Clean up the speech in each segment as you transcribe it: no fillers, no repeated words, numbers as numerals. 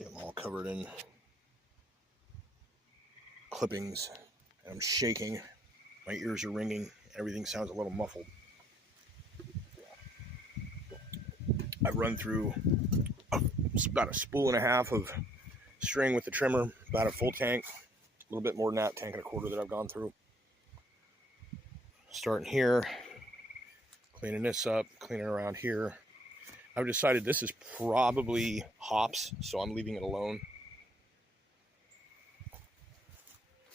See, I'm all covered in clippings, and I'm shaking. My ears are ringing. Everything sounds a little muffled. I run through about a spool and a half of string with the trimmer, about a full tank, a little bit more than that, tank and a quarter that I've gone through. Starting here, cleaning this up, cleaning around here. I've decided this is probably hops, so I'm leaving it alone.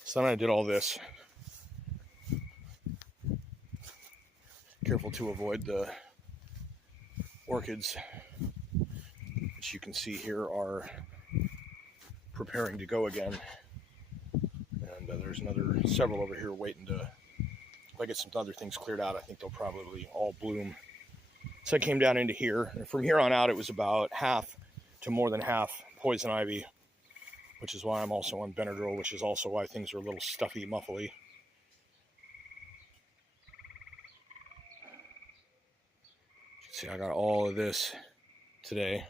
So then I did all this. Careful to avoid the orchids, which you can see here are preparing to go again. And there's several over here waiting to, if I get some other things cleared out, I think they'll probably all bloom. So I came down into here, and from here on out it was about half to more than half poison ivy, which is why I'm also on Benadryl, which is also why things are a little stuffy, muffly. See, I got all of this today.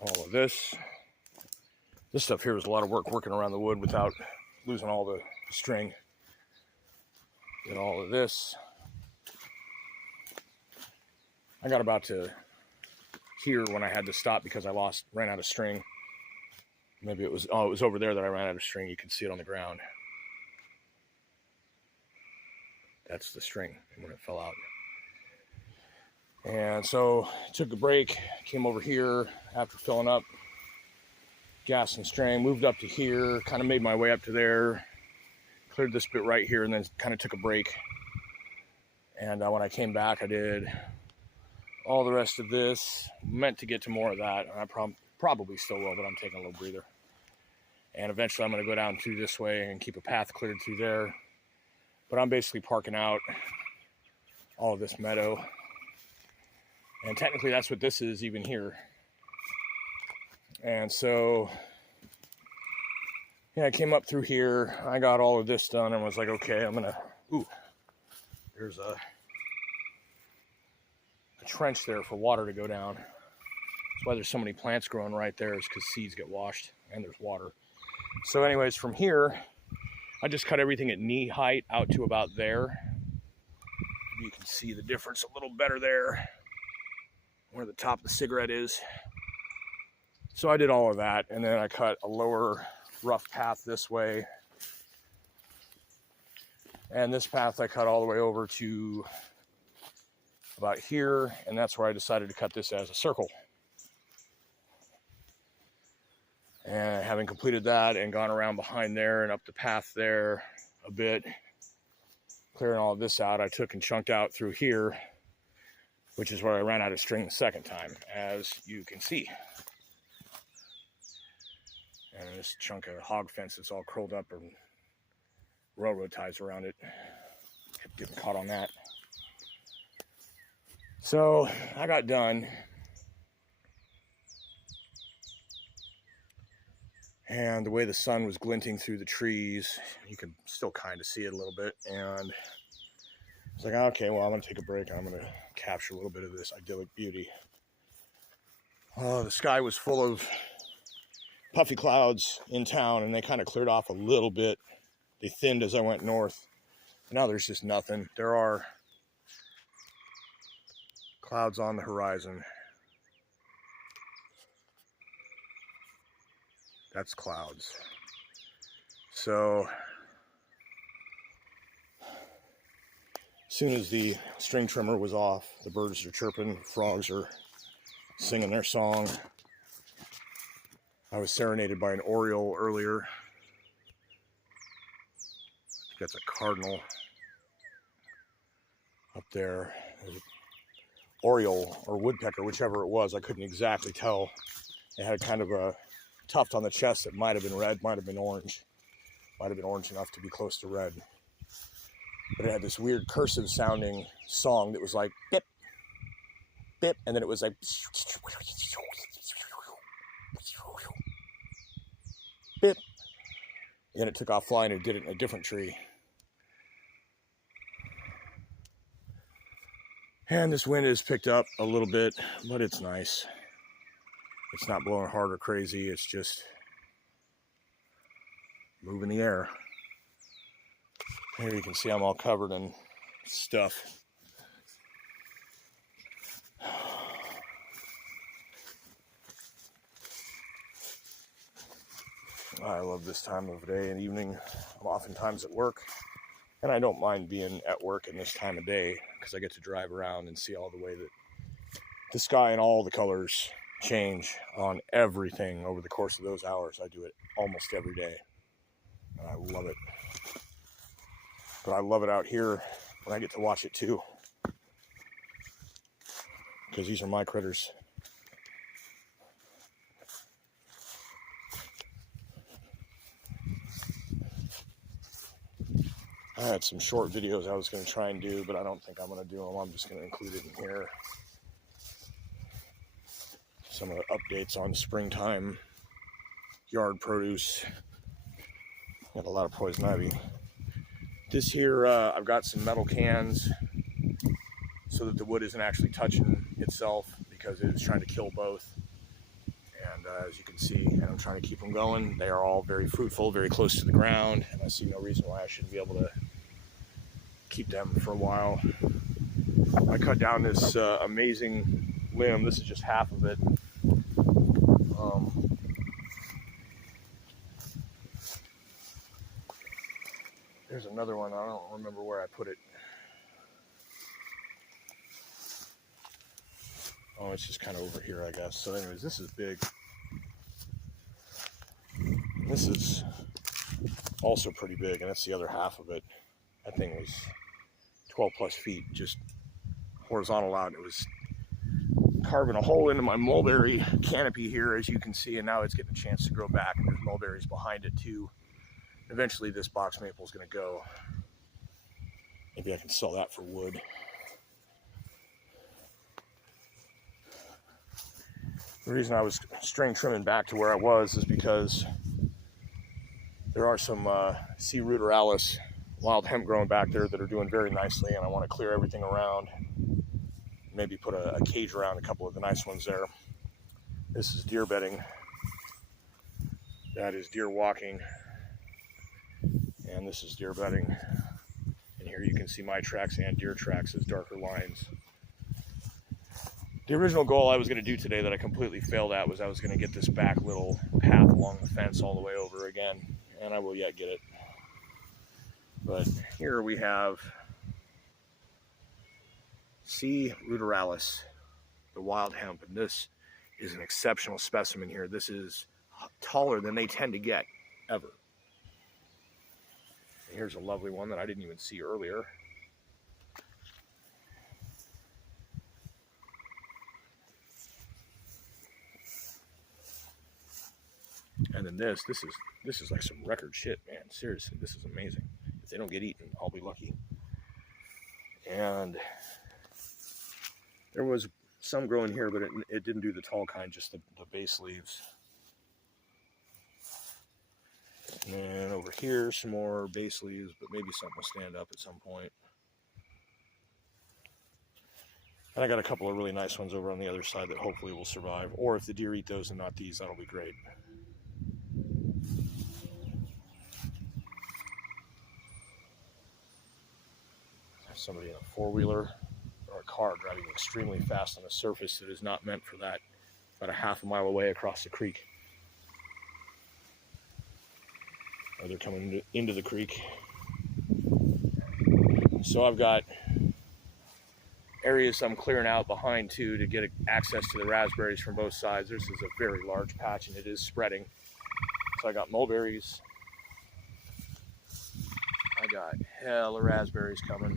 All of this. This stuff here was a lot of work working around the wood without losing all the string. Did all of this. I got about to here when I had to stop because I ran out of string. Maybe it was over there that I ran out of string. You can see it on the ground. That's the string when it fell out. And so took a break, came over here after filling up gas and string, moved up to here, kind of made my way up to there, cleared this bit right here, and then kind of took a break. And when I came back, I did all the rest of this. Meant to get to more of that, and I probably still will, but I'm taking a little breather. And eventually I'm going to go down through this way and keep a path cleared through there. But I'm basically parking out all of this meadow. And technically that's what this is even here. And so, yeah, I came up through here. I got all of this done and was like, okay, I'm going to, there's a trench there for water to go down. That's why there's so many plants growing right there, is because seeds get washed and there's water. So anyways, from here, I just cut everything at knee height out to about there. You can see the difference a little better there, where the top of the cigarette is. So I did all of that, and then I cut a lower rough path this way. And this path I cut all the way over to about here, and that's where I decided to cut this as a circle. And having completed that and gone around behind there and up the path there a bit, clearing all of this out, I took and chunked out through here, which is where I ran out of string the second time, as you can see. And this chunk of hog fence that's all curled up and railroad ties around it. Kept getting caught on that. So I got done. And the way the sun was glinting through the trees, you could still kind of see it a little bit. And it's like, okay, well, I'm going to take a break and I'm going to capture a little bit of this idyllic beauty. The sky was full of puffy clouds in town, and they kind of cleared off a little bit. They thinned as I went north. Now there's just nothing. There are clouds on the horizon. That's clouds. So as soon as the string trimmer was off, the birds are chirping, the frogs are singing their song. I was serenaded by an oriole earlier. I think that's a cardinal up there. Oriole or woodpecker, whichever it was, I couldn't exactly tell. It had kind of a tuft on the chest that might have been red, might have been orange. Might have been orange enough to be close to red. But it had this weird cursive sounding song that was like bip, bip, and then it was like bip. And then it took off flying and did it in a different tree. And this wind has picked up a little bit, but it's nice. It's not blowing hard or crazy, it's just moving the air. Here you can see I'm all covered in stuff. I love this time of day and evening. I'm oftentimes at work, and I don't mind being at work in this time of day because I get to drive around and see all the way that the sky and all the colors change on everything over the course of those hours. I do it almost every day, and I love it. But I love it out here when I get to watch it too, because these are my critters. I had some short videos I was going to try and do, but I don't think I'm going to do them. I'm just going to include it in here. Some of the updates on springtime yard produce. Got a lot of poison ivy. This here, I've got some metal cans so that the wood isn't actually touching itself, because it is trying to kill both. And as you can see, and I'm trying to keep them going. They are all very fruitful, very close to the ground, and I see no reason why I shouldn't be able to keep them for a while. I cut down this amazing limb. This is just half of it. There's another one. I don't remember where I put it. Oh, it's just kind of over here, I guess. So anyways, this is big. This is also pretty big, and that's the other half of it. That thing was 12 plus feet, just horizontal out. It was carving a hole into my mulberry canopy here, as you can see, and now it's getting a chance to grow back, and there's mulberries behind it too. Eventually this box maple is going to go. Maybe I can sell that for wood. The reason I was string trimming back to where I was is because there are some C. ruderalis wild hemp growing back there that are doing very nicely, and I want to clear everything around. Maybe put a cage around a couple of the nice ones there. This is deer bedding. That is deer walking. And this is deer bedding. And here you can see my tracks and deer tracks as darker lines. The original goal I was going to do today that I completely failed at was I was going to get this back little path along the fence all the way over again. And I will yet get it. But here we have C. ruderalis, the wild hemp. And this is an exceptional specimen here. This is taller than they tend to get, ever. And here's a lovely one that I didn't even see earlier. And then this is like some record shit, man. Seriously, this is amazing. If they don't get eaten, I'll be lucky. And there was some growing here, but it didn't do the tall kind, just the base leaves. And then over here, some more base leaves, but maybe something will stand up at some point. And I got a couple of really nice ones over on the other side that hopefully will survive. Or if the deer eat those and not these, that'll be great. There's somebody in a four-wheeler or a car driving extremely fast on a surface that is not meant for that, about a half a mile away across the creek. Or they're coming into the creek. So I've got areas I'm clearing out behind too to get access to the raspberries from both sides. This is a very large patch and it is spreading. So I got mulberries. I got hella raspberries coming.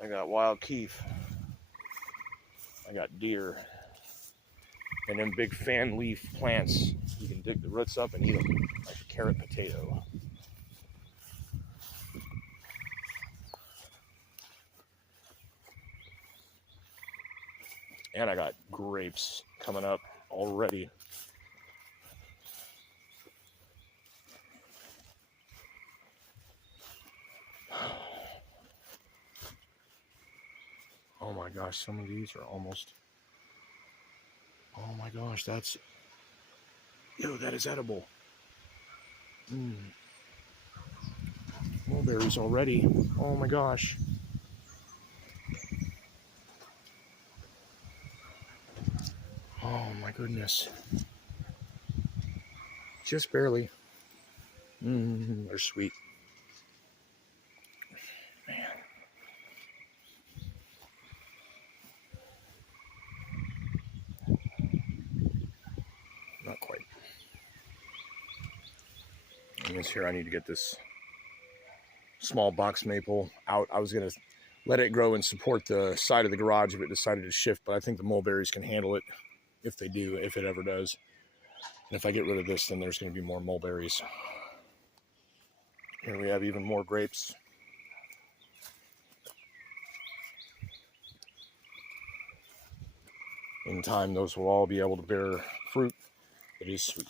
I got wild keef. I got deer. And then big fan leaf plants. You can dig the roots up and eat them like a carrot potato. And I got grapes coming up already. Oh my gosh, some of these are almost, oh my gosh, that's, yo, that is edible. Mulberries already. Oh my gosh. Oh my goodness. Just barely. They're sweet. Man. Not quite. And this here, I need to get this small box maple out. I was going to let it grow and support the side of the garage if it decided to shift, but I think the mulberries can handle it if they do, if it ever does. And if I get rid of this, then there's going to be more mulberries. Here we have even more grapes. In time, those will all be able to bear fruit that is sweet.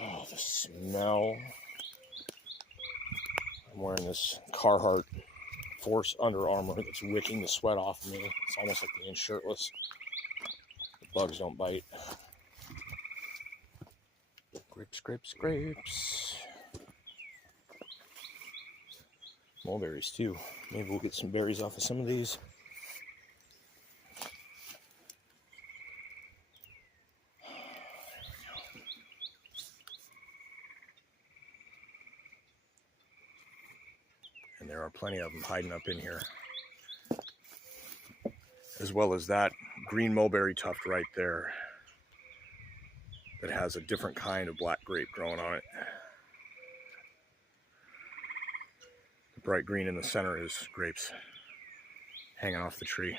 Oh, the smell. I'm wearing this Carhartt Force Under Armour that's wicking the sweat off of me. It's almost like being shirtless. The bugs don't bite. Grapes, grapes, grapes. Mulberries too. Maybe we'll get some berries off of some of these. And there are plenty of them hiding up in here. As well as that green mulberry tuft right there that has a different kind of black grape growing on it. The bright green in the center is grapes hanging off the tree.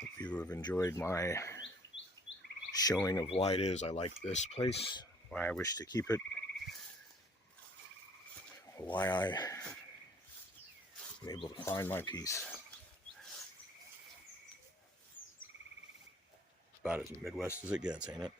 Hope you have enjoyed my showing of why it is I like this place, why I wish to keep it, why I am able to find my peace. About as Midwest as it gets, ain't it?